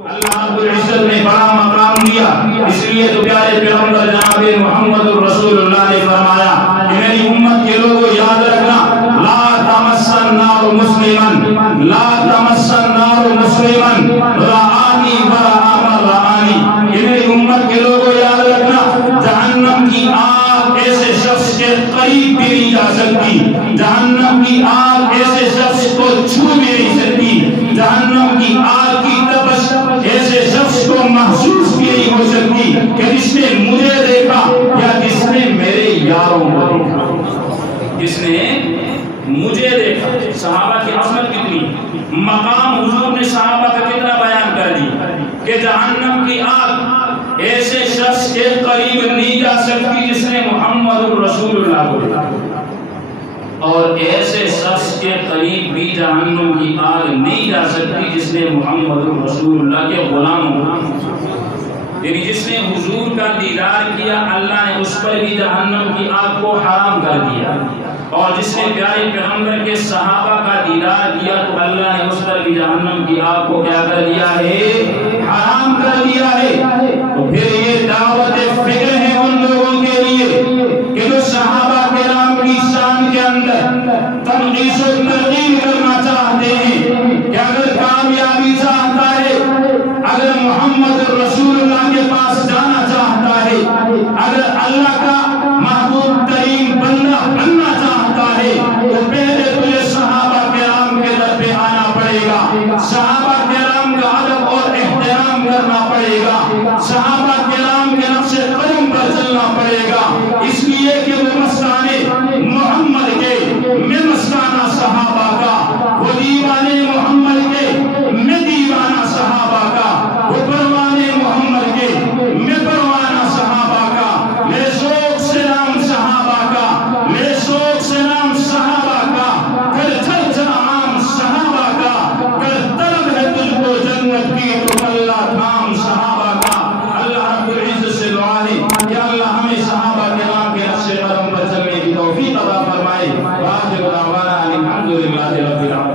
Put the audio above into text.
اللہ رب العزت نے بڑا مقام دیا، اس لیے تو پیارے پیغمبر جناب محمد رسول اللہ نے فرمایا کہ میری امت کے لوگوں یاد رکھنا، لا تمس النار مسلما، لا تمس النار مسلما رآنی ورآ من رآنی، کہ میری امت کے لوگوں یاد رکھنا جہنم کی آگ ایسے شخص کے قریب بھی نہیں جا سکتی، جہنم کی آگ ایسے شخص کو چھو بھی نہیں سکتی، جہنم کی آگ کی تپش ایسے شخص کو محسوس بھی نہیں ہو سکتی کہ جس نے مجھے دیکھا یا جس نے میرے یاروں کو دیکھا، جس نے مجھے دیکھا۔ صحابہ کی عظمت کتنی، مقام حضور نے صحابہ کا کتنا بیان کر دیا کہ جہنم کی آگ ایسے شخص کے قریب نہیں جا سکتی جس نے محمد رسول اللہ کو دیکھا، اور ایسے شخص کے قریب بھی جہنم کی آگ نہیں جا سکتی جس نے محمد رسول اللہ کے غلام کو، یعنی جس نے حضور کا دیدار کیا اللہ نے اس پر بھی جہنم کی آگ کو حرام کر دیا، اور جس نے پیارے پیغمبر کے صحابہ کا دیدار کیا تو اللہ نے اس پر بھی جہنم کی آگ کو کیا کر دیا ہے، حرام کر دیا ہے۔ تو پھر یہ دعوت فکر ہے ان لوگوں کے لیے کہ جو صحابہ کرام کی شان کے اندر تنقیص و ترغیب کرنا چاہتے ہیں کہ اگر کامیابی چاہتا ہے، اگر محمد رسول اللہ کے پاس جانا چاہتا ہے، اگر اللہ کا محبوب ترین بندہ بننا چاہتا ہے تو پہلے تجھے صحابہ کرام کے در پہ آنا پڑے گا، صحابہ کرام کا ادب اور احترام کرنا پڑے گا، صحابہ کرام کے نقش قدم پر چلنا پڑے گا، اس لیے کہ وہ مستانے محمد کے، میں مستانہ صحابہ کا، وہ دیوانے محمد کے، میں دیوانہ صحابہ کا، وہ پروانے محمد کے، میں پروانہ صحابہ کا، میرے ذوق سے نام صحابہ کا، میرے ذوق سے نام صحابہ کا، کر چرچا عام صحابہ کا، کر طلب ہے تجھ کو جنت کی تو اللہ تھام صحابہ کا۔ اللہ رب العزت سے دعا ہے کہ اللہ ہمیں صحابہ کرام کے نقش قدم پر چلنے کی توفیق عطا فرمائے۔ وآخر دعوانا الحمدللہ رب العالمین۔